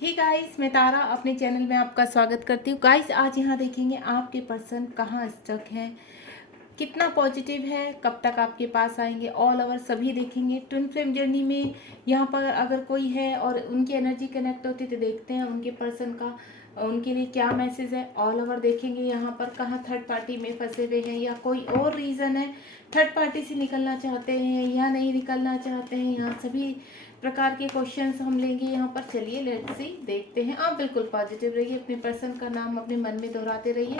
Hey guys, मैं तारा अपने channel में आपका स्वागत करती हूँ। गाइस, आज यहाँ देखेंगे आपके पर्सन कहाँ स्टक है, कितना पॉजिटिव है, कब तक आपके पास आएंगे, ऑल ओवर सभी देखेंगे। ट्विन फ्लेम जर्नी में यहाँ पर अगर कोई है और उनकी एनर्जी कनेक्ट होती है तो देखते हैं उनके पर्सन का उनके लिए क्या मैसेज है। ऑल ओवर देखेंगे यहाँ पर कहाँ थर्ड पार्टी में फंसे हुए हैं या कोई और रीज़न है, थर्ड पार्टी से निकलना चाहते हैं या नहीं निकलना चाहते हैं। यहाँ सभी प्रकार के क्वेश्चंस हम लेंगे यहाँ पर। चलिए लेट्स सी, देखते हैं। आप बिल्कुल पॉजिटिव रहिए, अपने पर्सन का नाम अपने मन में दोहराते रहिए।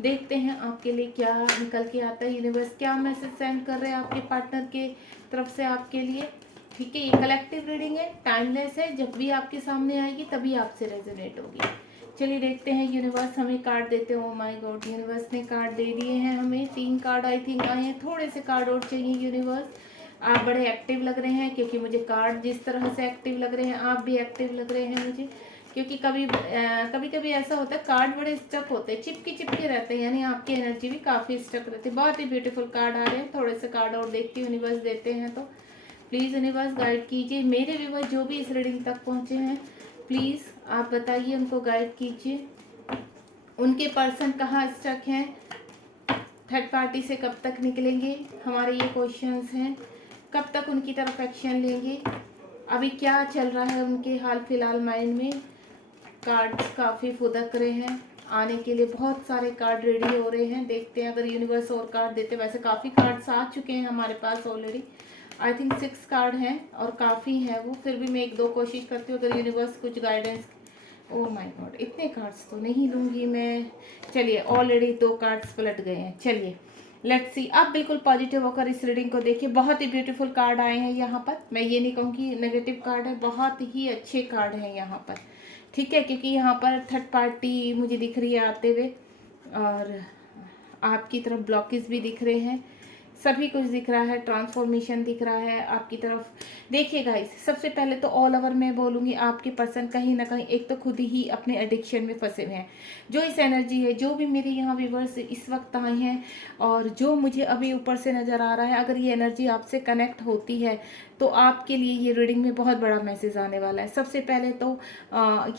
देखते हैं आपके लिए क्या निकल के आता है, यूनिवर्स क्या मैसेज सेंड कर रहे हैं आपके पार्टनर के तरफ से आपके लिए। ठीक है, ये कलेक्टिव रीडिंग है, टाइमलेस है, जब भी आपके सामने आएगी तभी आपसे रेजोनेट होगी। चलिए देखते हैं यूनिवर्स हमें कार्ड देते हो। माय गॉड, यूनिवर्स ने कार्ड दे दिए हैं हमें। 3 कार्ड आई थिंक आए हैं, थोड़े से कार्ड और चाहिए यूनिवर्स। आप बड़े एक्टिव लग रहे हैं क्योंकि मुझे कार्ड जिस तरह से एक्टिव लग रहे हैं आप भी एक्टिव लग रहे हैं मुझे। क्योंकि कभी कभी ऐसा होता है कार्ड बड़े स्टक होते हैं, चिपके रहते हैं, यानी आपकी एनर्जी भी काफ़ी स्टक रहती है। बहुत ही ब्यूटीफुल कार्ड आ रहे हैं। थोड़े से कार्ड और देखती हूँ यूनिवर्स देते हैं तो। प्लीज़ यूनिवर्स गाइड कीजिए मेरे व्यूअर्स जो भी इस रीडिंग तक पहुँचे हैं। प्लीज़ आप बताइए, उनको गाइड कीजिए। उनके पर्सन कहाँ स्टक हैं, थर्ड पार्टी से कब तक निकलेंगे, हमारे ये क्वेश्चंस हैं। कब तक उनकी तरफ एक्शन लेंगे, अभी क्या चल रहा है उनके हाल फिलहाल माइंड में। कार्ड्स काफ़ी फुदक रहे हैं, आने के लिए बहुत सारे कार्ड रेडी हो रहे हैं। देखते हैं अगर यूनिवर्स और कार्ड देते। वैसे काफ़ी कार्ड्स आ चुके हैं हमारे पास ऑलरेडी, आई थिंक 6 कार्ड हैं और काफ़ी हैं वो। फिर भी मैं 1-2 कोशिश करती हूँ अगर यूनिवर्स कुछ गाइडेंस। ओह माय गॉड, इतने कार्ड्स तो नहीं लूँगी मैं। चलिए ऑलरेडी 2 कार्ड्स पलट गए हैं। चलिए लेट्स सी, आप बिल्कुल पॉजिटिव होकर इस रीडिंग को देखिए। बहुत ही ब्यूटीफुल कार्ड आए हैं यहाँ पर। मैं ये नहीं कहूँगी नेगेटिव कार्ड है, बहुत ही अच्छे कार्ड हैं यहाँ पर। ठीक है, क्योंकि यहाँ पर थर्ड पार्टी मुझे दिख रही है आते हुए और आपकी तरफ ब्लॉकेज भी दिख रहे हैं। सभी कुछ दिख रहा है, ट्रांसफॉर्मेशन दिख रहा है आपकी तरफ। देखिए गाइस, सबसे पहले तो ऑल ओवर मैं बोलूँगी आपके पर्सन कहीं ना कहीं एक तो खुद ही अपने एडिक्शन में फंसे हुए हैं। जो इस एनर्जी है, जो भी मेरे यहाँ व्यूवर्स इस वक्त आए हैं और जो मुझे अभी ऊपर से नज़र आ रहा है, अगर ये एनर्जी आपसे कनेक्ट होती है तो आपके लिए ये रीडिंग में बहुत बड़ा मैसेज आने वाला है। सबसे पहले तो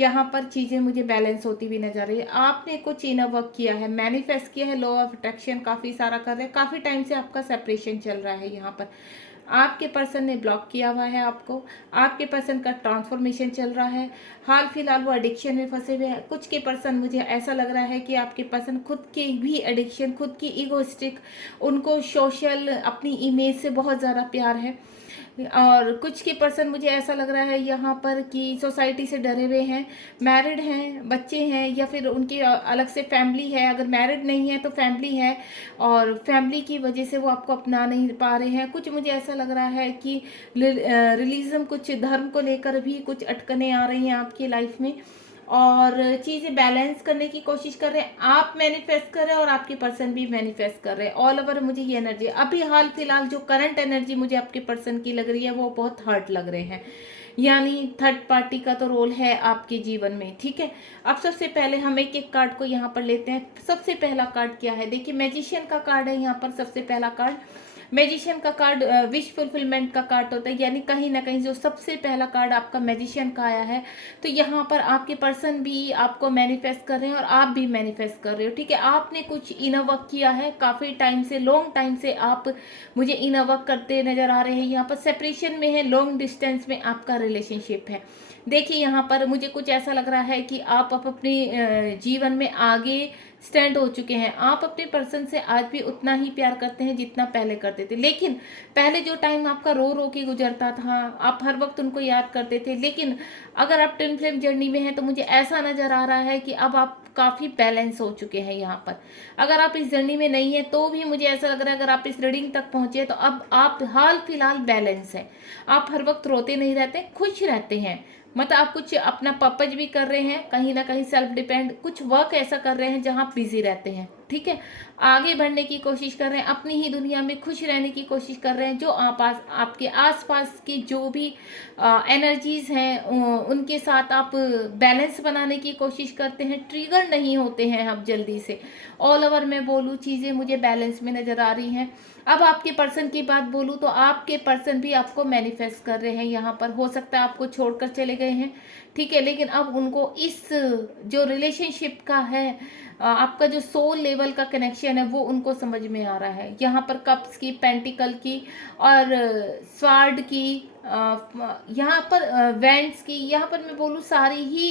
यहाँ पर चीज़ें मुझे बैलेंस होती हुई नजर आ रही है। आपने कुछ इनर वर्क किया है, मैनिफेस्ट किया है, लॉ ऑफ अट्रैक्शन काफ़ी सारा कर रहे हैं। काफ़ी टाइम से आपका सेपरेशन चल रहा है यहाँ पर। आपके पर्सन ने ब्लॉक किया हुआ है आपको, आपके पर्सन का ट्रांसफॉर्मेशन चल रहा है। हाल फिलहाल वो एडिक्शन में फंसे हुए हैं। कुछ के पर्सन, मुझे ऐसा लग रहा है कि आपके पर्सन खुद के भी एडिक्शन, खुद की ईगोस्टिक, उनको सोशल अपनी इमेज से बहुत ज़्यादा प्यार है। और कुछ के पर्सन मुझे ऐसा लग रहा है यहाँ पर कि सोसाइटी से डरे हुए हैं, मैरिड हैं, बच्चे हैं, या फिर उनकी अलग से फैमिली है। अगर मैरिड नहीं है तो फैमिली है और फैमिली की वजह से वो आपको अपना नहीं पा रहे हैं। कुछ मुझे ऐसा लग रहा है कि रिलीजन, कुछ धर्म को लेकर भी कुछ अटकनें आ रही हैं आपकी लाइफ में और चीज़ें बैलेंस करने की कोशिश कर रहे हैं। आप मैनिफेस्ट कर रहे हैं और आपके पर्सन भी मैनिफेस्ट कर रहे हैं। ऑल ओवर मुझे ये एनर्जी अभी हाल फिलहाल जो करंट एनर्जी मुझे आपके पर्सन की लग रही है वो बहुत हर्ट लग रहे हैं। यानी थर्ड पार्टी का तो रोल है आपके जीवन में। ठीक है, अब सबसे पहले हम एक एक कार्ड को यहाँ पर लेते हैं। सबसे पहला कार्ड क्या है, देखिए मैजिशियन का कार्ड है यहाँ पर। सबसे पहला कार्ड मैजिशियन का कार्ड विश फुलफिलमेंट का कार्ड होता है, यानी कहीं ना कहीं जो सबसे पहला कार्ड आपका मैजिशियन का आया है तो यहाँ पर आपके पर्सन भी आपको मैनिफेस्ट कर रहे हैं और आप भी मैनिफेस्ट कर रहे हो। ठीक है, आपने कुछ इनर वर्क किया है काफ़ी टाइम से, लॉन्ग टाइम से आप मुझे इनर वर्क करते नजर आ रहे हैं। यहाँ पर सेपरेशन में है, लॉन्ग डिस्टेंस में आपका रिलेशनशिप है। देखिए यहाँ पर मुझे कुछ ऐसा लग रहा है कि आप अपने जीवन में आगे स्टैंड हो चुके हैं। आप अपने पर्सन से आज भी उतना ही प्यार करते हैं जितना पहले करते थे। लेकिन पहले जो टाइम आपका रो रो के गुजरता था, आप हर वक्त उनको याद करते थे। लेकिन अगर आप ट्विन फ्लेम जर्नी में हैं तो मुझे ऐसा नजर आ रहा है कि अब आप काफ़ी बैलेंस हो चुके हैं यहाँ पर। अगर आप इस जर्नी में नहीं है तो भी मुझे ऐसा लग रहा है अगर आप इस रीडिंग तक पहुंचे तो अब आप हाल फिलहाल बैलेंस है। आप हर वक्त रोते नहीं रहते, खुश रहते हैं। मतलब आप कुछ अपना पर्पज भी कर रहे हैं, कहीं ना कहीं सेल्फ डिपेंड कुछ वर्क ऐसा कर रहे हैं जहां आप बिजी रहते हैं। ठीक है, आगे बढ़ने की कोशिश कर रहे हैं, अपनी ही दुनिया में खुश रहने की कोशिश कर रहे हैं। जो आपके आसपास की जो भी एनर्जीज हैं उनके साथ आप बैलेंस बनाने की कोशिश करते हैं, ट्रिगर नहीं होते हैं आप जल्दी से। ऑल ओवर मैं बोलूँ चीज़ें मुझे बैलेंस में नज़र आ रही हैं। अब आपके पर्सन की बात बोलूँ तो आपके पर्सन भी आपको मैनिफेस्ट कर रहे हैं। यहाँ पर हो सकता है आपको छोड़कर चले गए हैं, ठीक है, लेकिन अब उनको इस जो रिलेशनशिप का है आपका जो सोल लेवल का कनेक्शन है वो उनको समझ में आ रहा है। यहाँ पर कप्स की, पेंटिकल की और स्वार्ड की, यहाँ पर वेंट्स की, यहाँ पर मैं बोलूँ सारी ही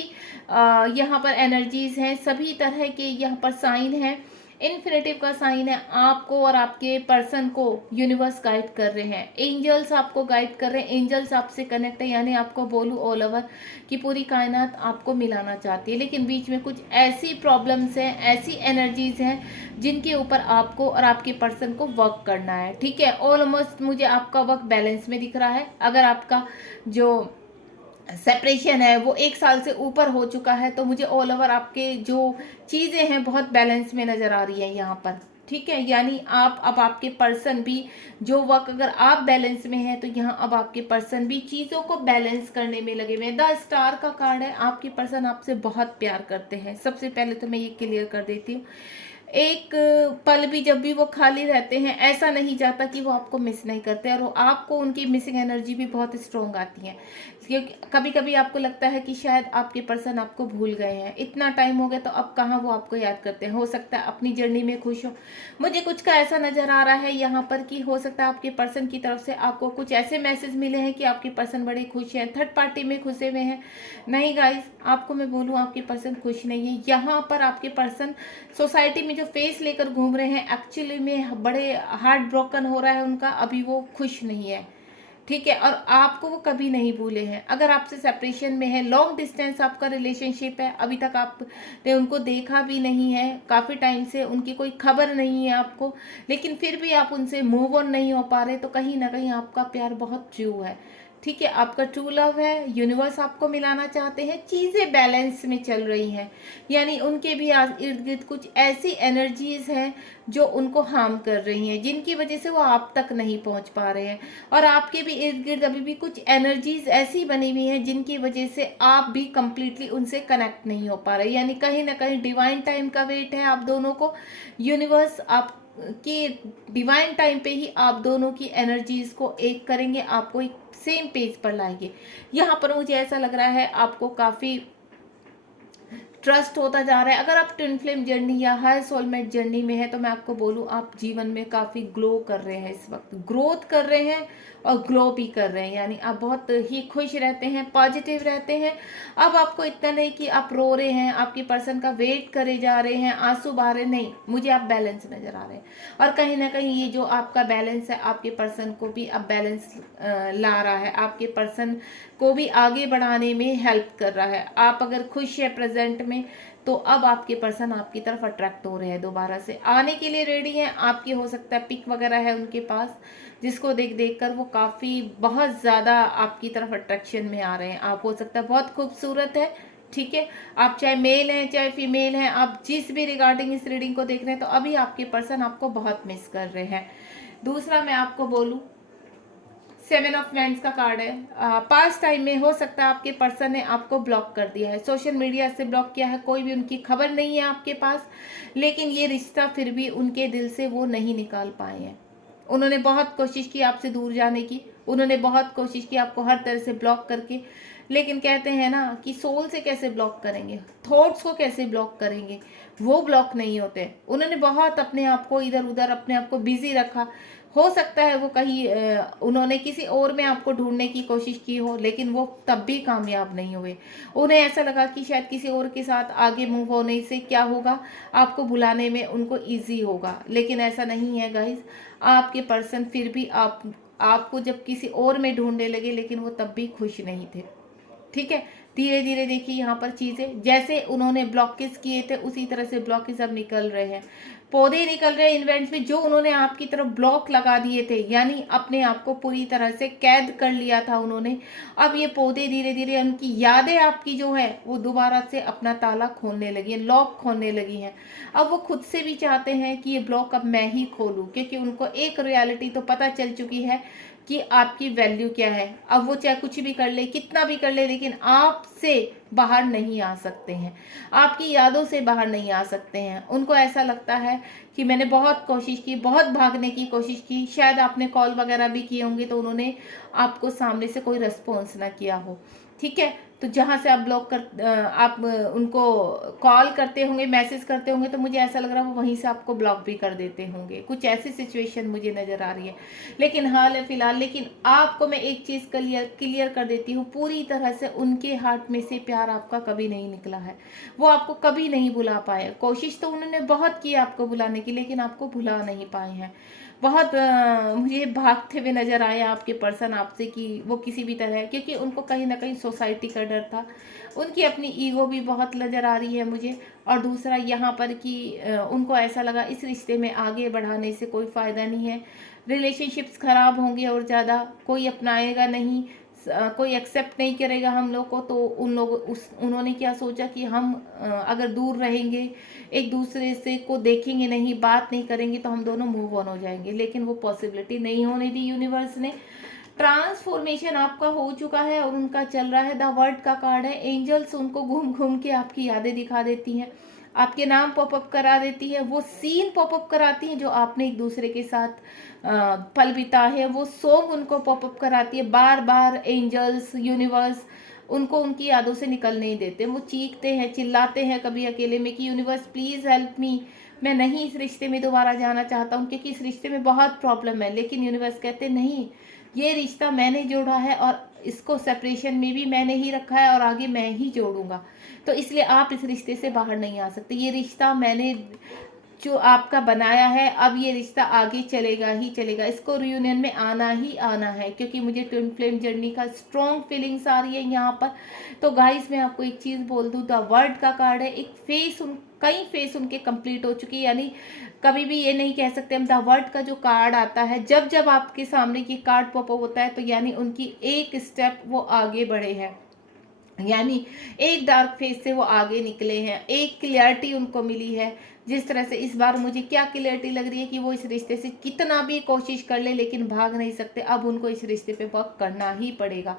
यहाँ पर एनर्जीज हैं, सभी तरह के यहाँ पर साइन हैं। इन्फिनेटिव का साइन है। आपको और आपके पर्सन को यूनिवर्स गाइड कर रहे हैं, एंजल्स आपको गाइड कर रहे हैं, एंजल्स आपसे कनेक्ट है। यानी आपको बोलूँ ऑल ओवर कि पूरी कायनात आपको मिलाना चाहती है, लेकिन बीच में कुछ ऐसी प्रॉब्लम्स हैं, ऐसी एनर्जीज हैं जिनके ऊपर आपको और आपके पर्सन को वर्क करना है, ठीक है। ऑलमोस्ट मुझे आपका वर्क बैलेंस में दिख रहा है। अगर आपका जो सेपरेशन है वो 1 साल से ऊपर हो चुका है तो मुझे ऑल ओवर आपके जो चीज़ें हैं बहुत बैलेंस में नज़र आ रही है यहाँ पर, ठीक है। यानी आप अब आपके पर्सन भी जो वर्क, अगर आप बैलेंस में हैं तो यहाँ अब आपके पर्सन भी चीज़ों को बैलेंस करने में लगे हुए हैं। द स्टार का कार्ड है। आपके पर्सन आपसे बहुत प्यार करते हैं। सबसे पहले तो मैं ये क्लियर कर देती हूँ, एक पल भी जब भी वो खाली रहते हैं ऐसा नहीं जाता कि वो आपको मिस नहीं करते, और वो आपको उनकी मिसिंग एनर्जी भी बहुत स्ट्रॉन्ग आती है। क्योंकि कभी कभी आपको लगता है कि शायद आपके पर्सन आपको भूल गए हैं, इतना टाइम हो गया तो अब कहाँ वो आपको याद करते हैं। हो सकता है अपनी जर्नी में खुश हो। मुझे कुछ का ऐसा नज़र आ रहा है यहाँ पर कि हो सकता है आपके पर्सन की तरफ से आपको कुछ ऐसे मैसेज मिले हैं कि आपके पर्सन बड़े खुश हैं, थर्ड पार्टी में घुसे हुए हैं। नहीं गाइस, आपको मैं बोलूँ आपके पर्सन खुश नहीं है। यहाँ पर आपके पर्सन सोसाइटी में जो फेस लेकर घूम रहे हैं एक्चुअली में बड़े हार्ट ब्रोकन हो रहा है उनका, अभी वो खुश नहीं है, ठीक है। और आपको वो कभी नहीं भूले हैं। अगर आपसे सेपरेशन में है, लॉन्ग डिस्टेंस आपका रिलेशनशिप है, अभी तक आपने उनको देखा भी नहीं है, काफ़ी टाइम से उनकी कोई खबर नहीं है आपको, लेकिन फिर भी आप उनसे मूव ऑन नहीं हो पा रहे, तो कहीं ना कहीं आपका प्यार बहुत ट्रू है, ठीक है। आपका ट्रू लव है, यूनिवर्स आपको मिलाना चाहते हैं, चीज़ें बैलेंस में चल रही हैं। यानी उनके भी इर्द गिर्द कुछ ऐसी एनर्जीज हैं जो उनको हार्म कर रही हैं, जिनकी वजह से वो आप तक नहीं पहुंच पा रहे हैं। और आपके भी इर्द गिर्द अभी भी कुछ एनर्जीज ऐसी बनी हुई हैं जिनकी वजह से आप भी कंप्लीटली उनसे कनेक्ट नहीं हो पा रहे। यानी कहीं ना कहीं डिवाइन टाइम का वेट है आप दोनों को। यूनिवर्स आप कि डिवाइन टाइम पे ही आप दोनों की एनर्जीज को एक करेंगे, आपको एक सेम पेज पर लाएंगे। यहाँ पर मुझे ऐसा लग रहा है आपको काफ़ी ट्रस्ट होता जा रहा है। अगर आप ट्विन फ्लेम जर्नी या हाई सोलमेट जर्नी में है तो मैं आपको बोलूँ आप जीवन में काफ़ी ग्लो कर रहे हैं, इस वक्त ग्रोथ कर रहे हैं और ग्लो भी कर रहे हैं। यानी आप बहुत ही खुश रहते हैं, पॉजिटिव रहते हैं। अब आपको इतना नहीं कि आप रो रहे हैं, आपकी पर्सन का वेट करे जा रहे हैं, आंसू बहा रहे, नहीं, मुझे आप बैलेंस नजर आ रहे हैं। और कहीं ना कहीं ये जो आपका बैलेंस है आपके पर्सन को भी अब बैलेंस ला रहा है, आपके पर्सन को भी आगे बढ़ाने में हेल्प कर रहा है। आप अगर खुश है प्रेजेंट में तो अब आपके पर्सन आपकी तरफ अट्रैक्ट हो रहे हैं, दोबारा से आने के लिए रेडी हैं। आपकी हो सकता है पिक वगैरह है उनके पास, जिसको देख देख कर वो काफ़ी बहुत ज़्यादा आपकी तरफ अट्रैक्शन में आ रहे हैं। आप हो सकता है बहुत खूबसूरत है, ठीक है। आप चाहे मेल हैं चाहे फीमेल हैं, आप जिस भी रिगार्डिंग इस रीडिंग को देख रहे हैं तो अभी आपके पर्सन आपको बहुत मिस कर रहे हैं। दूसरा मैं आपको बोलूँ, 7 ऑफ वैंड्स का कार्ड है। पास्ट टाइम में हो सकता है आपके पर्सन ने आपको ब्लॉक कर दिया है, सोशल मीडिया से ब्लॉक किया है, कोई भी उनकी खबर नहीं है आपके पास, लेकिन ये रिश्ता फिर भी उनके दिल से वो नहीं निकाल पाए हैं। उन्होंने बहुत कोशिश की आपसे दूर जाने की, उन्होंने बहुत कोशिश की आपको हर तरह से ब्लॉक करके, लेकिन कहते हैं ना कि सोल से कैसे ब्लॉक करेंगे, थॉट्स को कैसे ब्लॉक करेंगे, वो ब्लॉक नहीं होते। उन्होंने बहुत अपने आप को इधर उधर अपने आप को बिजी रखा। हो सकता है वो कहीं उन्होंने किसी और में आपको ढूंढने की कोशिश की हो, लेकिन वो तब भी कामयाब नहीं हुए। उन्हें ऐसा लगा कि शायद किसी और के साथ आगे मूव होने से क्या होगा, आपको बुलाने में उनको इजी होगा, लेकिन ऐसा नहीं है गाइज। आपके पर्सन फिर भी आपको जब किसी और में ढूंढने लगे, लेकिन वो तब भी खुश नहीं थे, ठीक है। धीरे धीरे देखिए यहाँ पर चीज़ें जैसे उन्होंने ब्लॉकेज किए थे उसी तरह से ब्लॉकेज अब निकल रहे हैं। पौधे निकल रहे हैं इवेंट्स में, जो उन्होंने आपकी तरफ ब्लॉक लगा दिए थे, यानी अपने आप को पूरी तरह से कैद कर लिया था उन्होंने। अब ये पौधे धीरे धीरे, उनकी यादें आपकी जो है वो दोबारा से अपना ताला खोलने लगी है, लॉक खोलने लगी हैं। अब वो खुद से भी चाहते हैं कि ये ब्लॉक अब मैं ही खोलूं, क्योंकि उनको एक रियलिटी तो पता चल चुकी है कि आपकी वैल्यू क्या है। अब वो चाहे कुछ भी कर ले, कितना भी कर ले, लेकिन आपसे बाहर नहीं आ सकते हैं, आपकी यादों से बाहर नहीं आ सकते हैं। उनको ऐसा लगता है कि मैंने बहुत कोशिश की, बहुत भागने की कोशिश की, शायद आपने कॉल वगैरह भी किए होंगे तो उन्होंने आपको सामने से कोई रिस्पॉन्स ना किया हो, ठीक है। तो जहाँ से आप आप उनको कॉल करते होंगे, मैसेज करते होंगे, तो मुझे ऐसा लग रहा है वो वहीं से आपको ब्लॉक भी कर देते होंगे। कुछ ऐसी सिचुएशन मुझे नज़र आ रही है। लेकिन हाल है फिलहाल, लेकिन आपको मैं एक चीज़ क्लियर कर देती हूँ, पूरी तरह से उनके हार्ट में से प्यार आपका कभी नहीं निकला है। वो आपको कभी नहीं भुला पाए। कोशिश तो उन्होंने बहुत की आपको भुलाने की, लेकिन आपको भुला नहीं पाए हैं। बहुत मुझे भागते हुए नजर आए आपके पर्सन आपसे, कि वो किसी भी तरह, क्योंकि उनको कहीं ना कहीं सोसाइटी का डर था, उनकी अपनी ईगो भी बहुत नज़र आ रही है मुझे। और दूसरा यहाँ पर कि उनको ऐसा लगा इस रिश्ते में आगे बढ़ाने से कोई फ़ायदा नहीं है, रिलेशनशिप्स ख़राब होंगे और ज़्यादा, कोई अपनाएगा नहीं, कोई एक्सेप्ट नहीं करेगा हम लोग को। तो उन्होंने क्या सोचा कि हम अगर दूर रहेंगे, एक दूसरे से को देखेंगे नहीं, बात नहीं करेंगे, तो हम दोनों मूव ऑन हो जाएंगे। लेकिन वो पॉसिबिलिटी नहीं होने दी यूनिवर्स ने। ट्रांसफॉर्मेशन आपका हो चुका है और उनका चल रहा है। द वर्ल्ड का कार्ड है। एंजल्स उनको घूम घूम के आपकी यादें दिखा देती हैं, आपके नाम पॉपअप करा देती है, वो सीन पॉपअप कराती हैं जो आपने एक दूसरे के साथ पल बिता है, वो सॉन्ग उनको पॉपअप कराती है बार बार। एंजल्स, यूनिवर्स उनको उनकी यादों से निकल नहीं देते। वो चीखते हैं, चिल्लाते हैं कभी अकेले में कि यूनिवर्स प्लीज हेल्प मी, मैं नहीं इस रिश्ते में दोबारा जाना चाहता हूँ, क्योंकि इस रिश्ते में बहुत प्रॉब्लम है। लेकिन यूनिवर्स कहते नहीं, ये रिश्ता मैंने जोड़ा है और इसको सेपरेशन में भी मैंने ही रखा है और आगे मैं ही जोड़ूंगा, तो इसलिए आप इस रिश्ते से बाहर नहीं आ सकते। ये रिश्ता मैंने जो आपका बनाया है, अब ये रिश्ता आगे चलेगा ही चलेगा, इसको रियूनियन में आना ही आना है, क्योंकि मुझे ट्विन फ्लेम जर्नी का स्ट्रॉन्ग फीलिंग्स आ रही है यहाँ पर। तो गाइस मैं आपको एक चीज़ बोल दूँ, द वर्ल्ड का कार्ड है, एक फेस कई फेस उनके कंप्लीट हो चुकी है, यानी कभी भी ये नहीं कह सकते हम। द वर्ल्ड का जो कार्ड आता है, जब जब आपके सामने की कार्ड पॉपअप होता है, तो यानी उनकी एक स्टेप वो आगे बढ़े हैं, यानी एक डार्क फेज से वो आगे निकले हैं, एक क्लियरिटी उनको मिली है। जिस तरह से इस बार मुझे क्या क्लियरिटी लग रही है कि वो इस रिश्ते से कितना भी कोशिश कर ले, लेकिन भाग नहीं सकते। अब उनको इस रिश्ते पे वर्क करना ही पड़ेगा।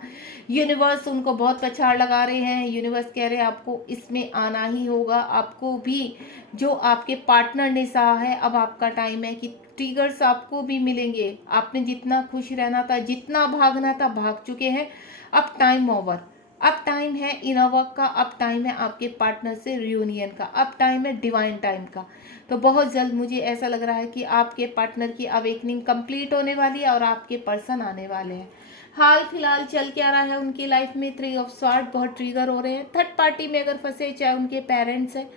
यूनिवर्स उनको बहुत पछाड़ लगा रहे हैं। यूनिवर्स कह रहे हैं आपको इसमें आना ही होगा, आपको भी जो आपके पार्टनर ने सहा है, अब आपका टाइम है कि ट्रिगर्स आपको भी मिलेंगे। आपने जितना खुश रहना था, जितना भागना था, भाग चुके हैं। अब टाइम ओवर, अब टाइम है इनर वर्क का, अब टाइम है आपके पार्टनर से रियूनियन का, अब टाइम है डिवाइन टाइम का। तो बहुत जल्द मुझे ऐसा लग रहा है कि आपके पार्टनर की अवेकनिंग कंप्लीट होने वाली है और आपके पर्सन आने वाले हैं। हाल फिलहाल चल क्या रहा है उनकी लाइफ में, 3 ऑफ स्वार्ड बहुत ट्रिगर हो रहे हैं। थर्ड पार्टी में अगर फंसे, चाहे उनके पेरेंट्स हैं,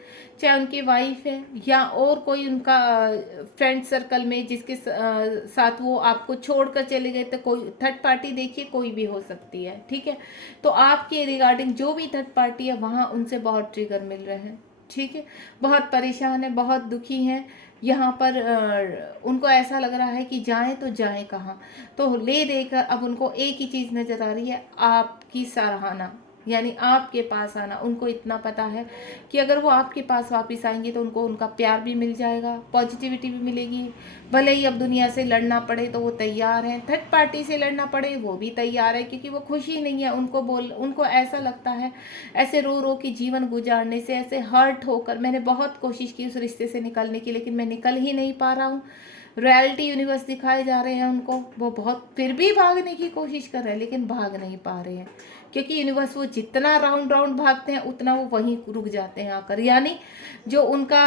चाहे उनकी वाइफ है, या और कोई उनका फ्रेंड सर्कल में जिसके साथ वो आपको छोड़कर चले गए, तो कोई थर्ड पार्टी देखिए कोई भी हो सकती है, ठीक है। तो आपके रिगार्डिंग जो भी थर्ड पार्टी है, वहाँ उनसे बहुत ट्रिगर मिल रहे हैं, ठीक है। बहुत परेशान है, बहुत दुखी हैं यहाँ पर। उनको ऐसा लग रहा है कि जाएं तो जाएं कहाँ। तो ले देकर अब उनको एक ही चीज़ नज़र आ रही है, आपकी सराहना, यानी आपके पास आना। उनको इतना पता है कि अगर वो आपके पास वापस आएंगे तो उनको उनका प्यार भी मिल जाएगा, पॉजिटिविटी भी मिलेगी। भले ही अब दुनिया से लड़ना पड़े तो वो तैयार हैं, थर्ड पार्टी से लड़ना पड़े वो भी तैयार है, क्योंकि वो खुशी नहीं है। उनको ऐसा लगता है ऐसे रो रो के जीवन गुजारने से, ऐसे हर्ट होकर, मैंने बहुत कोशिश की उस रिश्ते से निकलने की, लेकिन मैं निकल ही नहीं पा रहा हूँ। रॉयल्टी यूनिवर्स दिखाए जा रहे हैं उनको, वो बहुत फिर भी भागने की कोशिश कर रहे हैं, लेकिन भाग नहीं पा रहे हैं, क्योंकि यूनिवर्स वो जितना राउंड राउंड भागते हैं उतना वो वहीं रुक जाते हैं आकर। यानी जो उनका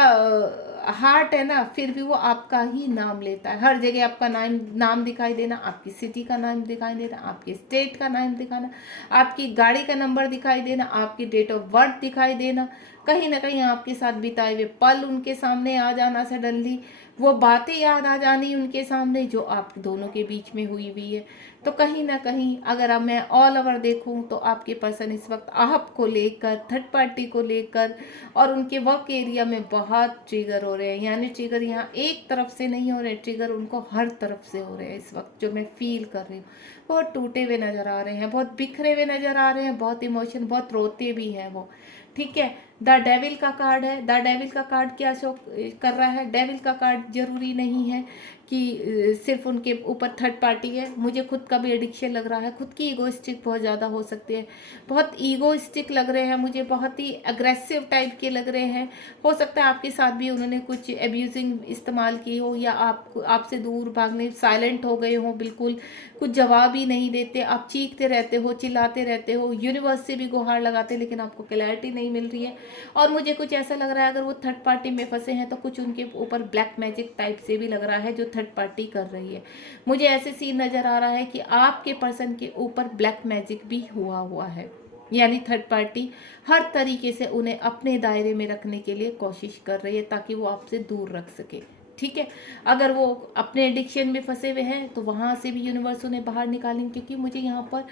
हार्ट है ना, फिर भी वो आपका ही नाम लेता है। हर जगह आपका नाम दिखाई देना, आपकी सिटी का नाम दिखाई देना, आपके स्टेट का नाम दिखाना, आपकी गाड़ी का नंबर दिखाई देना, आपकी डेट ऑफ बर्थ दिखाई देना, कहीं ना कहीं आपके साथ बिताए हुए पल उनके सामने आ जाना, सडनली वो बातें याद आ जानी उनके सामने जो आप दोनों के बीच में हुई हुई है। तो कहीं ना कहीं अगर अब मैं ऑल ओवर देखूं, तो आपके पर्सन इस वक्त आपको लेकर, थर्ड पार्टी को लेकर और उनके वर्क एरिया में बहुत ट्रिगर हो रहे हैं, यानी ट्रिगर यहाँ एक तरफ से नहीं हो रहे, ट्रिगर उनको हर तरफ से हो रहे हैं। इस वक्त जो मैं फील कर रही हूँ, बहुत टूटे हुए नज़र आ रहे हैं, बहुत बिखरे हुए नज़र आ रहे हैं, बहुत इमोशन, बहुत रोते भी हैं वो। ठीक है, द डेविल का कार्ड है। द डेविल का कार्ड क्या शो कर रहा है? डेविल का कार्ड जरूरी नहीं है कि सिर्फ उनके ऊपर थर्ड पार्टी है। मुझे खुद का भी एडिक्शन लग रहा है, खुद की ईगोइस्टिक बहुत ज़्यादा हो सकती है, बहुत ईगोइस्टिक लग रहे हैं मुझे, बहुत ही अग्रेसिव टाइप के लग रहे हैं। हो सकता है आपके साथ भी उन्होंने कुछ एब्यूजिंग इस्तेमाल की हो, या आपसे दूर भागने, साइलेंट हो गए हो, बिल्कुल कुछ जवाब ही नहीं देते, आप चीखते रहते हो, चिल्लाते रहते हो, यूनिवर्स से भी गुहार लगाते, लेकिन आपको क्लैरिटी नहीं मिल रही है। और मुझे कुछ ऐसा लग रहा है अगर वो थर्ड पार्टी में फंसे हैं तो कुछ उनके ऊपर ब्लैक मैजिक टाइप से भी लग रहा है जो थर्ड पार्टी कर रही है। मुझे ऐसे सीन नज़र आ रहा है कि आपके पर्सन के ऊपर ब्लैक मैजिक भी हुआ है, यानी थर्ड पार्टी हर तरीके से उन्हें अपने दायरे में रखने के लिए कोशिश कर रही है ताकि वो आपसे दूर रख सके। ठीक है, अगर वो अपने एडिक्शन में फंसे हुए हैं तो वहाँ से भी यूनिवर्स उन्हें बाहर निकालेंगे, क्योंकि मुझे यहाँ पर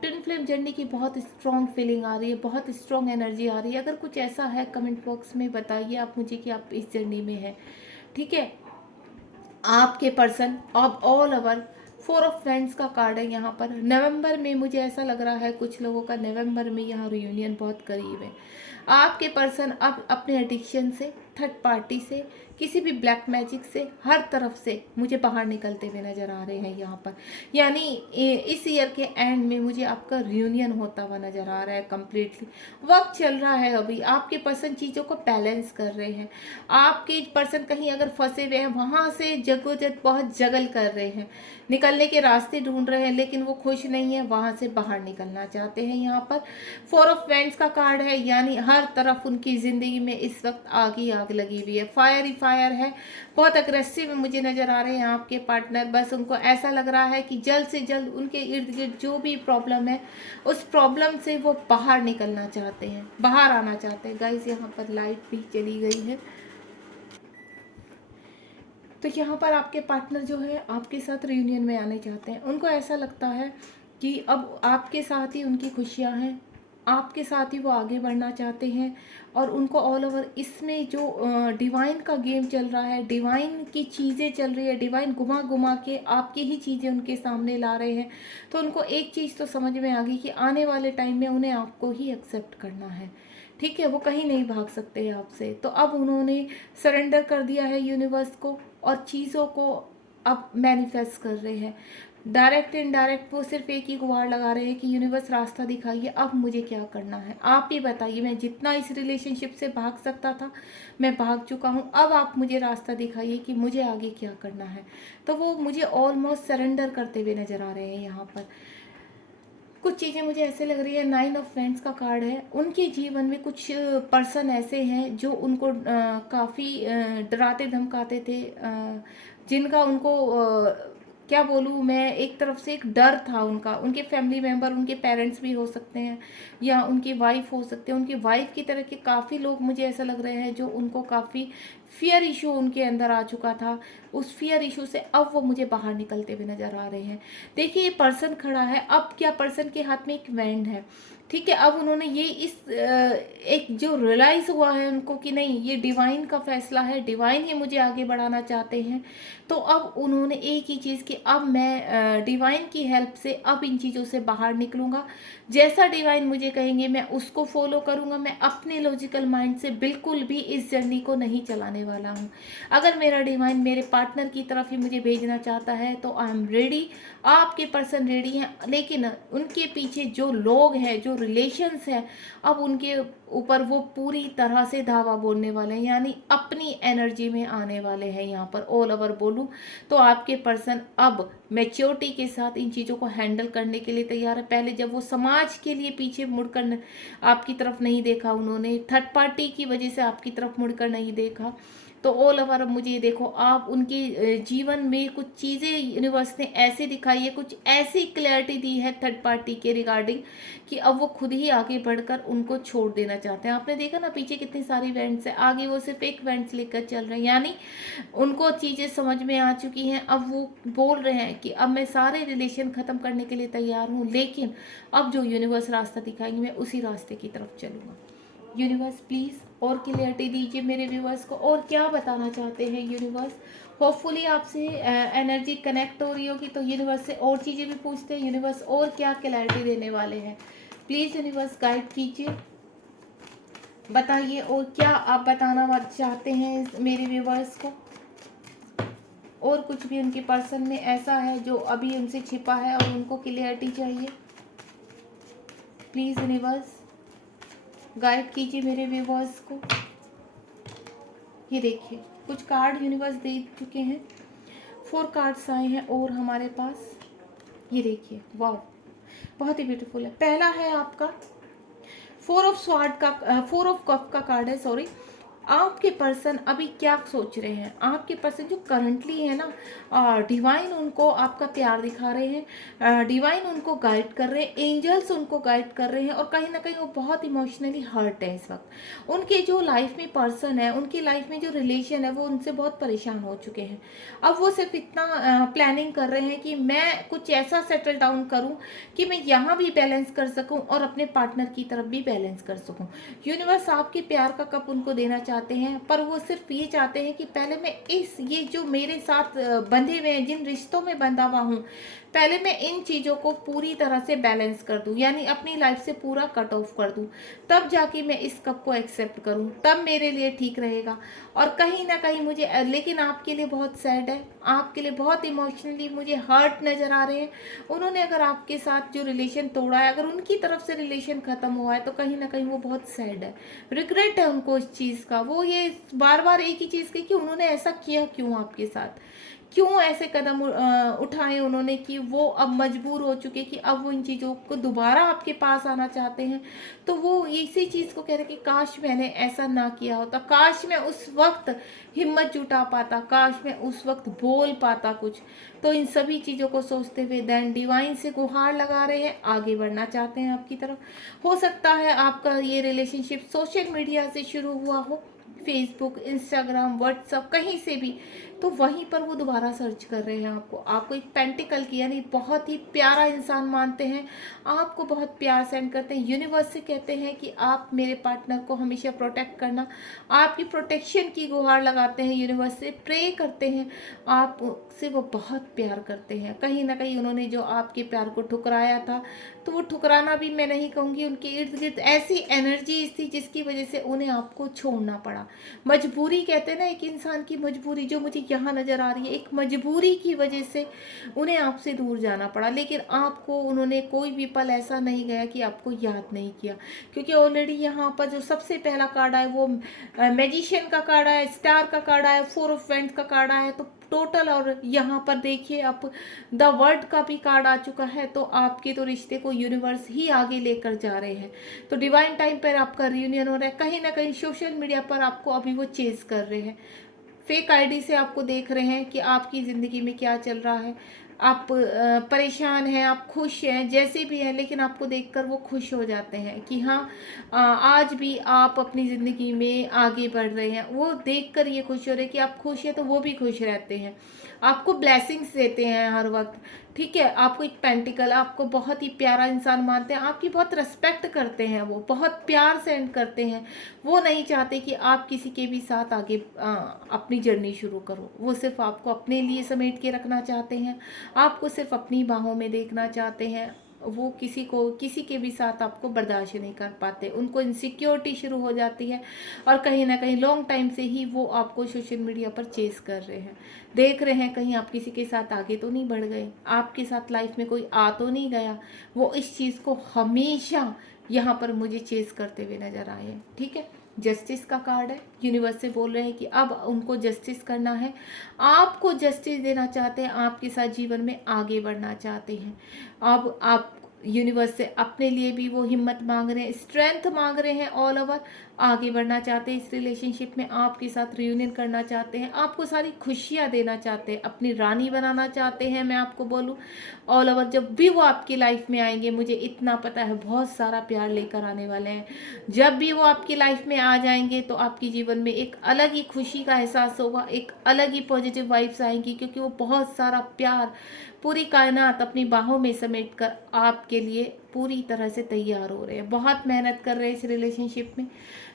ट्विन फ्लेम जर्नी की बहुत स्ट्रॉन्ग फीलिंग आ रही है, बहुत स्ट्रॉन्ग एनर्जी आ रही है। अगर कुछ ऐसा है कमेंट बॉक्स में बताइए आप मुझे कि आप इस जर्नी में हैं। ठीक है, आपके पर्सन अब ऑल ओवर 4 ऑफ फ्रेंड्स का कार्ड है यहाँ पर। नवंबर में मुझे ऐसा लग रहा है कुछ लोगों का नवंबर में यहाँ रियूनियन बहुत करीब है। आपके पर्सन अब अपने एडिक्शन से, थर्ड पार्टी से, किसी भी ब्लैक मैजिक से, हर तरफ से मुझे बाहर निकलते हुए नज़र आ रहे हैं यहाँ पर। यानी इस ईयर के एंड में मुझे आपका रियूनियन होता हुआ नज़र आ रहा है कम्प्लीटली। वक्त चल रहा है अभी, आपके पर्सन चीज़ों को बैलेंस कर रहे हैं। आपके पर्सन कहीं अगर फंसे हुए हैं वहाँ से जगोजग बहुत जगल कर रहे हैं, निकलने के रास्ते ढूंढ रहे हैं, लेकिन वो खुश नहीं है, वहाँ से बाहर निकलना चाहते हैं। यहाँ पर 4 ऑफ वैंड्स का कार्ड है, यानी हर तरफ उनकी ज़िंदगी में इस वक्त आग ही आग लगी हुई है, फायर ही फायर है, बहुत अग्रेसिव मुझे नज़र आ रहे हैं आपके पार्टनर। बस उनको ऐसा लग रहा है कि जल्द से जल्द उनके इर्द गिर्द जो भी प्रॉब्लम है उस प्रॉब्लम से वो बाहर निकलना चाहते हैं, बाहर आना चाहते हैं। गाइस यहाँ पर लाइट भी चली गई है, तो यहाँ पर आपके पार्टनर जो है आपके साथ रियूनियन में आने चाहते हैं। उनको ऐसा लगता है कि अब आपके साथ ही उनकी खुशियाँ हैं, आपके साथ ही वो आगे बढ़ना चाहते हैं। और उनको ऑल ओवर इसमें जो डिवाइन का गेम चल रहा है, डिवाइन की चीज़ें चल रही है, डिवाइन घुमा घुमा के आपकी ही चीज़ें उनके सामने ला रहे हैं। तो उनको एक चीज़ तो समझ में आ गई कि आने वाले टाइम में उन्हें आपको ही एक्सेप्ट करना है। ठीक है, वो कहीं नहीं भाग सकते हैं आपसे। तो अब उन्होंने सरेंडर कर दिया है यूनिवर्स को और चीज़ों को अब मैनिफेस्ट कर रहे हैं। डायरेक्ट इनडायरेक्ट वो सिर्फ एक ही गुहार लगा रहे हैं कि यूनिवर्स रास्ता दिखाइए, अब मुझे क्या करना है, आप ही बताइए। मैं जितना इस रिलेशनशिप से भाग सकता था मैं भाग चुका हूँ, अब आप मुझे रास्ता दिखाइए कि मुझे आगे क्या करना है। तो वो मुझे ऑलमोस्ट सरेंडर करते हुए नज़र आ रहे हैं यहाँ पर। कुछ चीज़ें मुझे ऐसे लग रही है, 9 ऑफ फ्रेंड्स का कार्ड है। उनके जीवन में कुछ पर्सन ऐसे हैं जो उनको काफ़ी डराते धमकाते थे, जिनका उनको क्या बोलूँ मैं, एक तरफ से एक डर था उनका। उनके फैमिली मेम्बर, उनके पेरेंट्स भी हो सकते हैं, या उनकी वाइफ हो सकते हैं। उनकी वाइफ की तरह के काफ़ी लोग मुझे ऐसा लग रहे हैं जो उनको काफ़ी फियर इशू उनके अंदर आ चुका था। उस फियर इशू से अब वो मुझे बाहर निकलते हुए नज़र आ रहे हैं। देखिए ये पर्सन खड़ा है, अब क्या पर्सन के हाथ में एक वैंड है। ठीक है, अब उन्होंने ये एक जो रियलाइज़ हुआ है उनको कि नहीं, ये डिवाइन का फैसला है, डिवाइन ही मुझे आगे बढ़ाना चाहते हैं। तो अब उन्होंने एक ही चीज़ कि अब मैं डिवाइन की हेल्प से अब इन चीज़ों से बाहर निकलूँगा। जैसा डिवाइन मुझे कहेंगे मैं उसको फॉलो करूँगा। मैं अपने लॉजिकल माइंड से बिल्कुल भी इस जर्नी को नहीं चलाने वाला हूँ। अगर मेरा डिवाइन मेरे पार्टनर की तरफ ही मुझे भेजना चाहता है तो आई एम रेडी, आपके पर्सन रेडी हैं। लेकिन उनके पीछे जो लोग हैं, जो रिलेशंस हैं, अब उनके ऊपर वो पूरी तरह से धावा बोलने वाले हैं, यानी अपनी एनर्जी में आने वाले हैं। यहाँ पर ऑल ओवर बोलूँ तो आपके पर्सन अब मैच्योरिटी के साथ इन चीज़ों को हैंडल करने के लिए तैयार है। पहले जब वो समाज के लिए पीछे मुड़कर आपकी तरफ नहीं देखा, उन्होंने थर्ड पार्टी की वजह से आपकी तरफ मुड़कर नहीं देखा, तो ऑल ओवर अब मुझे देखो आप उनके जीवन में कुछ चीज़ें यूनिवर्स ने ऐसे दिखाई है, कुछ ऐसी क्लैरिटी दी है थर्ड पार्टी के रिगार्डिंग कि अब वो खुद ही आगे बढ़कर उनको छोड़ देना चाहते हैं। आपने देखा ना पीछे कितनी सारी वेंट्स है, आगे वो सिर्फ एक वेंट्स लेकर चल रहे हैं, यानी उनको चीज़ें समझ में आ चुकी हैं। अब वो बोल रहे हैं कि अब मैं सारे रिलेशन ख़त्म करने के लिए तैयार हूँ, लेकिन अब जो यूनिवर्स रास्ता दिखाएंगे मैं उसी रास्ते की तरफ चलूँगा। यूनिवर्स प्लीज़ और क्लियरिटी दीजिए मेरे व्यूवर्स को, और क्या बताना चाहते हैं यूनिवर्स। होपफुली आपसे एनर्जी कनेक्ट हो रही होगी, तो यूनिवर्स से और चीज़ें भी पूछते हैं यूनिवर्स और क्या क्लैरिटी देने वाले हैं। प्लीज़ यूनिवर्स गाइड कीजिए, बताइए और क्या आप बताना चाहते हैं मेरे व्यूवर्स को। और कुछ भी उनके पर्सन में ऐसा है जो अभी उनसे छिपा है और उनको क्लियरिटी चाहिए। प्लीज़ यूनिवर्स गाइड कीजिए मेरे व्यूवर्स को। ये देखिए कुछ कार्ड यूनिवर्स दे चुके हैं, 4 कार्ड्स आए हैं और हमारे पास ये देखिए, वाह बहुत ही ब्यूटीफुल है। पहला है आपका 4 ऑफ स्वॉर्ड का, 4 ऑफ कप का कार्ड है, सॉरी। आपके पर्सन अभी क्या सोच रहे हैं, आपके पर्सन जो करंटली है ना, डिवाइन उनको आपका प्यार दिखा रहे हैं, डिवाइन उनको गाइड कर रहे हैं, एंजल्स उनको गाइड कर रहे हैं, और कहीं ना कहीं वो बहुत इमोशनली हर्ट है इस वक्त। उनके जो लाइफ में पर्सन है, उनकी लाइफ में जो रिलेशन है, वो उनसे बहुत परेशान हो चुके हैं। अब वो सिर्फ इतना प्लानिंग कर रहे हैं कि मैं कुछ ऐसा सेटल डाउन करूं कि मैं यहाँ भी बैलेंस कर सकूं और अपने पार्टनर की तरफ भी बैलेंस कर सकूं। यूनिवर्स आपके प्यार का कप उनको देना चाहते हैं, पर वो सिर्फ ये चाहते हैं कि पहले मैं ये जो मेरे साथ बंधे हुए हैं, जिन रिश्तों में बंधा हुआ हूँ, पहले मैं इन चीज़ों को पूरी तरह से बैलेंस कर दूं, यानी अपनी लाइफ से पूरा कट ऑफ कर दूं, तब जाके मैं इस कप को एक्सेप्ट करूं, तब मेरे लिए ठीक रहेगा। और कहीं ना कहीं मुझे, लेकिन आपके लिए बहुत सैड है, आपके लिए बहुत इमोशनली मुझे हर्ट नज़र आ रहे हैं। उन्होंने अगर आपके साथ जो रिलेशन तोड़ा है, अगर उनकी तरफ से रिलेशन ख़त्म हुआ है, तो कहीं ना कहीं वो बहुत सैड है, रिग्रेट है उनको इस चीज़ का। वो ये बार बार एक ही चीज़ की कि उन्होंने ऐसा किया क्यों आपके साथ, क्यों ऐसे कदम उठाए उन्होंने, कि वो अब मजबूर हो चुके कि अब वो इन चीज़ों को दोबारा आपके पास आना चाहते हैं। तो वो इसी चीज़ को कह रहे कि काश मैंने ऐसा ना किया होता, काश मैं उस वक्त हिम्मत जुटा पाता, काश मैं उस वक्त बोल पाता कुछ। तो इन सभी चीज़ों को सोचते हुए देन डिवाइन से गुहार लगा रहे हैं, आगे बढ़ना चाहते हैं आपकी तरफ। हो सकता है आपका ये रिलेशनशिप सोशल मीडिया से शुरू हुआ हो, फेसबुक, इंस्टाग्राम, व्हाट्सअप, कहीं से भी, तो वहीं पर वो दोबारा सर्च कर रहे हैं आपको एक पेंटिकल की, यानी बहुत ही प्यारा इंसान मानते हैं, आपको बहुत प्यार सेंड करते हैं। यूनिवर्स से कहते हैं कि आप मेरे पार्टनर को हमेशा प्रोटेक्ट करना, आपकी प्रोटेक्शन की गुहार लगाते हैं, यूनिवर्स से प्रे करते हैं, आपसे वो बहुत प्यार करते हैं। कहीं ना कहीं उन्होंने जो आपके प्यार को ठुकराया था, तो वो ठुकराना भी मैं नहीं कहूँगी, उनके इर्द गिर्द ऐसी एनर्जी थी जिसकी वजह से उन्हें आपको छोड़ना पड़ा। मजबूरी कहते हैं ना, एक इंसान की मजबूरी जो मुझे यहाँ नज़र आ रही है, एक मजबूरी की वजह से उन्हें आपसे दूर जाना पड़ा। लेकिन आपको उन्होंने कोई भी पल ऐसा नहीं गया कि आपको याद नहीं किया, क्योंकि ऑलरेडी यहाँ पर जो सबसे पहला कार्ड आया वो मैजिशियन का कार्ड आया, स्टार का कार्ड आया, 4 ऑफ वेंट्स का कार्ड आया, तो टोटल, और यहाँ पर देखिए आप द वर्ल्ड का भी कार्ड आ चुका है। तो आपके तो रिश्ते को यूनिवर्स ही आगे लेकर जा रहे हैं। तो डिवाइन टाइम पर आपका रियूनियन हो रहा है। कहीं ना कहीं सोशल मीडिया पर आपको अभी वो चेज कर रहे हैं, फेक आईडी से आपको देख रहे हैं कि आपकी ज़िंदगी में क्या चल रहा है, आप परेशान हैं, आप खुश हैं, जैसे भी हैं, लेकिन आपको देखकर वो खुश हो जाते हैं कि हाँ आज भी आप अपनी ज़िंदगी में आगे बढ़ रहे हैं। वो देखकर ये खुश हो रहे हैं कि आप खुश हैं, तो वो भी खुश रहते हैं, आपको ब्लेसिंग्स देते हैं हर वक्त। ठीक है, आपको एक पेंटिकल, आपको बहुत ही प्यारा इंसान मानते हैं, आपकी बहुत रिस्पेक्ट करते हैं, वो बहुत प्यार सेंड करते हैं। वो नहीं चाहते कि आप किसी के भी साथ आगे अपनी जर्नी शुरू करो, वो सिर्फ आपको अपने लिए समेट के रखना चाहते हैं, आपको सिर्फ अपनी बाहों में देखना चाहते हैं। वो किसी के भी साथ आपको बर्दाश्त नहीं कर पाते, उनको इनसिक्योरिटी शुरू हो जाती है, और कहीं ना कहीं लॉन्ग टाइम से ही वो आपको सोशल मीडिया पर चेस कर रहे हैं, देख रहे हैं कहीं आप किसी के साथ आगे तो नहीं बढ़ गए, आपके साथ लाइफ में कोई आ तो नहीं गया। वो इस चीज़ को हमेशा यहाँ पर मुझे चेस करते हुए नजर आए हैं। ठीक है, जस्टिस का कार्ड है, यूनिवर्स से बोल रहे हैं कि अब उनको जस्टिस करना है, आपको जस्टिस देना चाहते हैं, आपके साथ जीवन में आगे बढ़ना चाहते हैं। अब आप यूनिवर्स से अपने लिए भी वो हिम्मत मांग रहे हैं, स्ट्रेंथ मांग रहे हैं, ऑल ओवर आगे बढ़ना चाहते हैं, इस रिलेशनशिप में आपके साथ रियूनियन करना चाहते हैं, आपको सारी खुशियाँ देना चाहते हैं, अपनी रानी बनाना चाहते हैं। मैं आपको बोलूँ ऑल ओवर जब भी वो आपकी लाइफ में आएंगे, मुझे इतना पता है बहुत सारा प्यार लेकर आने वाले हैं। जब भी वो आपकी लाइफ में आ जाएंगे तो आपके जीवन में एक अलग ही खुशी का एहसास होगा, एक अलग ही पॉजिटिव वाइब्स आएंगी, क्योंकि वो बहुत सारा प्यार पूरी कायनात अपनी बाहों में समेटकर आपके लिए पूरी तरह से तैयार हो रहे हैं। बहुत मेहनत कर रहे हैं इस रिलेशनशिप में।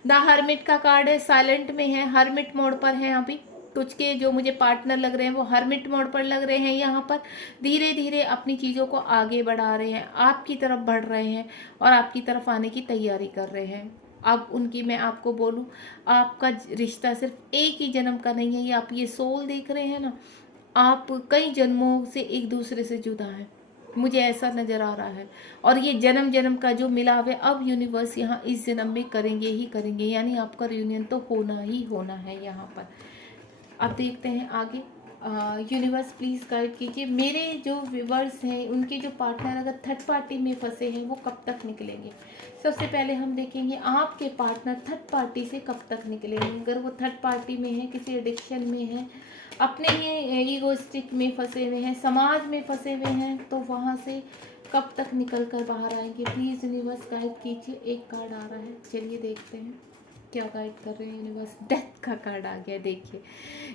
द हर्मिट का कार्ड है, साइलेंट में है, हर्मिट मोड पर है। अभी कुछ के जो मुझे पार्टनर लग रहे हैं वो हर्मिट मोड पर लग रहे हैं। यहाँ पर धीरे धीरे अपनी चीज़ों को आगे बढ़ा रहे हैं, आपकी तरफ बढ़ रहे हैं और आपकी तरफ आने की तैयारी कर रहे हैं। अब उनकी मैं आपको बोलूं, आपका रिश्ता सिर्फ एक ही जन्म का नहीं है। ये आप ये सोल देख रहे हैं ना, आप कई जन्मों से एक दूसरे से जुदा है, मुझे ऐसा नज़र आ रहा है। और ये जन्म जन्म का जो मिलाव है अब यूनिवर्स यहाँ इस जन्म में करेंगे ही करेंगे, यानी आपका रियूनियन तो होना ही होना है यहाँ पर। अब देखते हैं आगे। यूनिवर्स प्लीज़ गाइड कीजिए मेरे जो व्यूवर्स हैं, उनके जो पार्टनर अगर थर्ड पार्टी में फंसे हैं वो कब तक निकलेंगे। सबसे पहले हम देखेंगे आपके पार्टनर थर्ड पार्टी से कब तक निकलेंगे। अगर वो थर्ड पार्टी में है, किसी एडिक्शन में है, अपने ही ईगोइस्टिक में फंसे हुए हैं, समाज में फंसे हुए हैं, तो वहाँ से कब तक निकल कर बाहर आएंगे। प्लीज़ यूनिवर्स गाइड कीजिए। एक कार्ड आ रहा है, चलिए देखते हैं क्या गाइड कर रहे हैं यूनिवर्स। डेथ का कार्ड आ गया, देखिए,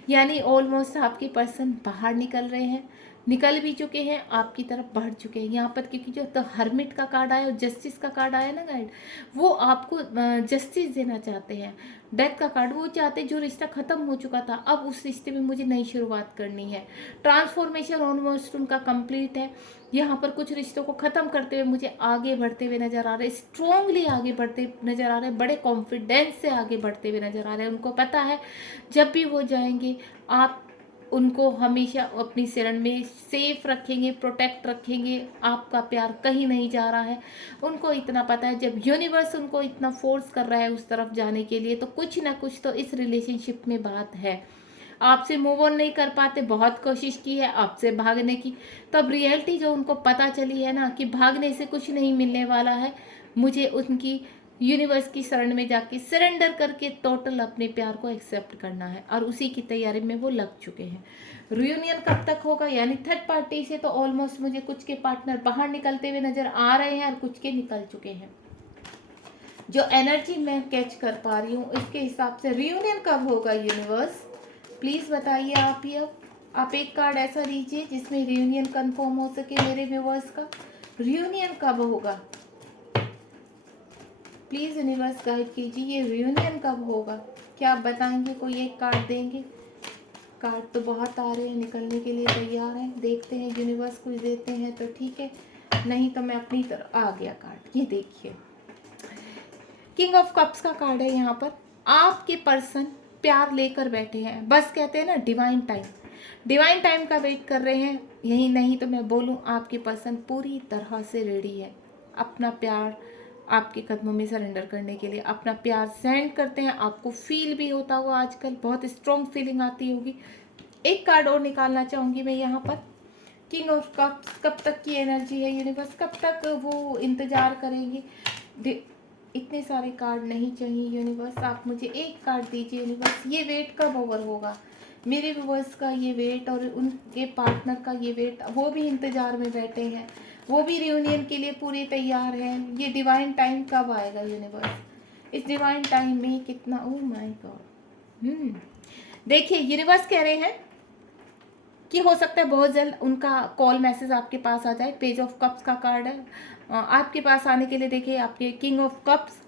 यानी ऑलमोस्ट आपके पर्सन बाहर निकल रहे हैं, निकल भी चुके हैं, आपकी तरफ बढ़ चुके हैं यहाँ पर। क्योंकि जो तो हर्मिट का कार्ड आया और जस्टिस का कार्ड आया ना गाइड, वो आपको जस्टिस देना चाहते हैं। डेथ का कार्ड वो चाहते हैं जो रिश्ता खत्म हो चुका था, अब उस रिश्ते में मुझे नई शुरुआत करनी है। ट्रांसफॉर्मेशन ऑलमोस्ट उनका कंप्लीट है। यहाँ पर कुछ रिश्तों को ख़त्म करते हुए मुझे आगे बढ़ते हुए नज़र आ रहे हैं, स्ट्रॉन्गली आगे बढ़ते नज़र आ रहे हैं, बड़े कॉन्फिडेंस से आगे बढ़ते हुए नज़र आ रहे हैं। उनको पता है जब भी वो जाएंगे आप उनको हमेशा अपनी शरण में सेफ रखेंगे, प्रोटेक्ट रखेंगे, आपका प्यार कहीं नहीं जा रहा है। उनको इतना पता है जब यूनिवर्स उनको इतना फोर्स कर रहा है उस तरफ जाने के लिए, तो कुछ ना कुछ तो इस रिलेशनशिप में बात है। आपसे मूव ऑन नहीं कर पाते, बहुत कोशिश की है आपसे भागने की, तो अब रियलिटी जो उनको पता चली है ना कि भागने से कुछ नहीं मिलने वाला है, मुझे उनकी यूनिवर्स की शरण में जाके सरेंडर करके टोटल अपने प्यार को एक्सेप्ट करना है, और उसी की तैयारी में वो लग चुके हैं। रियूनियन कब तक होगा, यानी थर्ड पार्टी से तो ऑलमोस्ट मुझे कुछ के पार्टनर बाहर निकलते हुए नजर आ रहे हैं और कुछ के निकल चुके हैं। जो एनर्जी मैं कैच कर पा रही हूँ इसके हिसाब से रियूनियन कब होगा यूनिवर्स, प्लीज बताइए आप ही। अब आप एक कार्ड ऐसा दीजिए जिसमें रियूनियन कंफर्म हो सके मेरे व्यूवर्स का। रियूनियन कब होगा प्लीज यूनिवर्स गाइड कीजिए, ये रियूनियन कब होगा। क्या आप बताएंगे, कोई एक कार्ड देंगे। कार्ड तो बहुत आ रहे हैं, निकलने के लिए तैयार हैं, देखते हैं यूनिवर्स कुछ देते हैं तो ठीक है, नहीं तो मैं अपनी तरफ आ गया कार्ड। ये देखिए किंग ऑफ कप्स का कार्ड है। यहाँ पर आपके पर्सन प्यार लेकर बैठे हैं, बस कहते हैं ना डिवाइन टाइम, डिवाइन टाइम का वेट कर रहे हैं। यही नहीं तो मैं बोलूँ आपके पर्सन पूरी तरह से रेडी है अपना प्यार आपके कदमों में सरेंडर करने के लिए। अपना प्यार सेंड करते हैं, आपको फील भी होता होगा आजकल, बहुत स्ट्रॉन्ग फीलिंग आती होगी। एक कार्ड और निकालना चाहूँगी मैं यहाँ पर। किंग ऑफ कप्स, कब तक की एनर्जी है यूनिवर्स, कब तक वो इंतज़ार करेंगे। इतने सारे कार्ड नहीं चाहिए यूनिवर्स, आप मुझे एक कार्ड दीजिए यूनिवर्स। ये वेट कब ओवर होगा, मेरे व्यूवर्स का ये वेट और उनके पार्टनर का ये वेट, वो भी इंतज़ार में बैठे हैं, वो भी रियूनियन के लिए पूरे तैयार हैं। ये डिवाइन टाइम कब आएगा यूनिवर्स, इस डिवाइन टाइम में कितना, ओह माय गॉड। देखिए यूनिवर्स कह रहे हैं कि हो सकता है बहुत जल्द उनका कॉल मैसेज आपके पास आ जाए। पेज ऑफ कप्स का कार्ड है आपके पास आने के लिए। देखिए आपके किंग ऑफ कप्स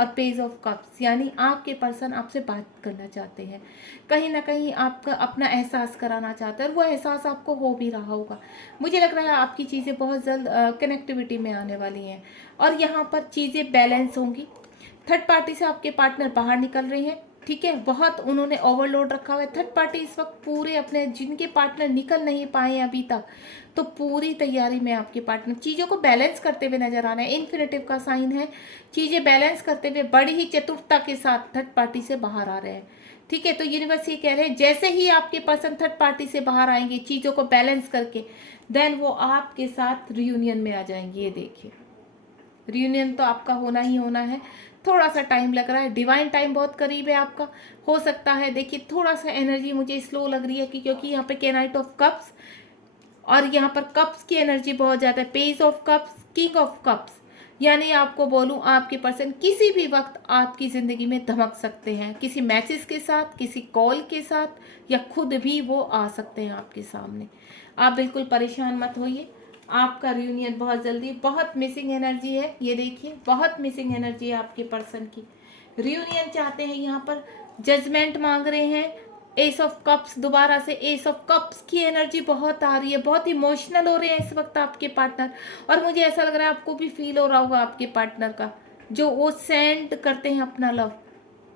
और पेज ऑफ कप्स, यानी आपके पर्सन आपसे बात करना चाहते हैं, कहीं ना कहीं आपका अपना एहसास कराना चाहते हैं, और वो एहसास आपको हो भी रहा होगा। मुझे लग रहा है आपकी चीज़ें बहुत जल्द कनेक्टिविटी में आने वाली हैं और यहाँ पर चीज़ें बैलेंस होंगी। थर्ड पार्टी से आपके पार्टनर बाहर निकल रहे हैं, ठीक है, बहुत उन्होंने ओवरलोड रखा हुआ है। थर्ड पार्टी इस वक्त पूरे अपने, जिनके पार्टनर निकल नहीं पाए अभी तक, तो पूरी तैयारी में आपके पार्टनर चीज़ों को बैलेंस करते हुए नजर आ रहे हैं। इन्फिनिटिव का साइन है, चीज़ें बैलेंस करते हुए बड़ी ही चतुरता के साथ थर्ड पार्टी से बाहर आ रहे हैं, ठीक है। तो यूनिवर्स ये कह रहे हैं जैसे ही आपके पर्सन थर्ड पार्टी से बाहर आएंगे चीज़ों को बैलेंस करके, देन वो आपके साथ रियूनियन में आ जाएंगे। ये देखिए रियूनियन तो आपका होना ही होना है। थोड़ा सा टाइम लग रहा है, डिवाइन टाइम बहुत करीब है आपका, हो सकता है। देखिए थोड़ा सा एनर्जी मुझे स्लो लग रही है क्योंकि यहाँ पे नाइट ऑफ कप्स और यहाँ पर कप्स की एनर्जी बहुत ज़्यादा है। Page of cups, king of cups, यानी आपको बोलूं, आपके पर्सन किसी भी वक्त आपकी ज़िंदगी में धमक सकते हैं, किसी मैसेज के साथ, किसी कॉल के साथ, या खुद भी वो आ सकते हैं आपके सामने। आप बिल्कुल परेशान मत होइए, आपका रियूनियन बहुत जल्दी। बहुत मिसिंग एनर्जी है, ये देखिए, बहुत मिसिंग एनर्जी है आपके पर्सन की। रियूनियन चाहते हैं, यहाँ पर जजमेंट मांग रहे हैं। एस ऑफ कप्स, दोबारा से एस ऑफ कप्स की एनर्जी बहुत आ रही है। बहुत इमोशनल हो रहे हैं इस वक्त आपके पार्टनर, और मुझे ऐसा लग रहा है आपको भी फील हो रहा होगा आपके पार्टनर का, जो वो सेंड करते हैं अपना लव।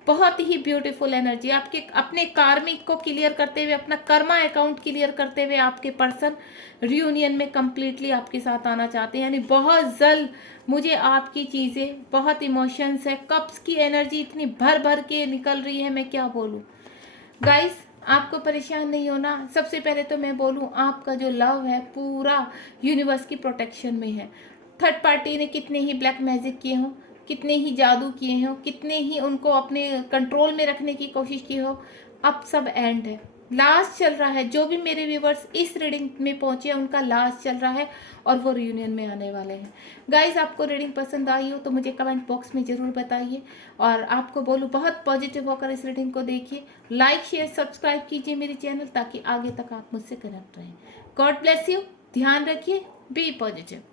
बहुत ही ब्यूटीफुल एनर्जी आपके अपने कार्मिक को क्लियर करते हुए, अपना कर्मा अकाउंट क्लियर करते हुए आपके पर्सन रियूनियन में कंप्लीटली आपके साथ आना चाहते हैं। यानी बहुत जल्द मुझे आपकी चीज़ें, बहुत इमोशंस है, कप्स की एनर्जी इतनी भर भर के निकल रही है, मैं क्या बोलूँ गाइस। आपको परेशान नहीं होना। सबसे पहले तो मैं बोलूँ, आपका जो लव है पूरा यूनिवर्स की प्रोटेक्शन में है। थर्ड पार्टी ने कितने ही ब्लैक मैजिक किए हों, कितने ही जादू किए हों, कितने ही उनको अपने कंट्रोल में रखने की कोशिश की हो, अब सब एंड है, लास्ट चल रहा है। जो भी मेरे व्यूवर्स इस रीडिंग में पहुंचे उनका लास्ट चल रहा है और वो रियूनियन में आने वाले हैं। गाइस, आपको रीडिंग पसंद आई हो तो मुझे कमेंट बॉक्स में ज़रूर बताइए, और आपको बोलूँ बहुत पॉजिटिव होकर इस रीडिंग को देखिए। लाइक शेयर सब्सक्राइब कीजिए मेरे चैनल, ताकि आगे तक आप मुझसे कनेक्ट रहें। गॉड ब्लेस यू, ध्यान रखिए, बी पॉजिटिव।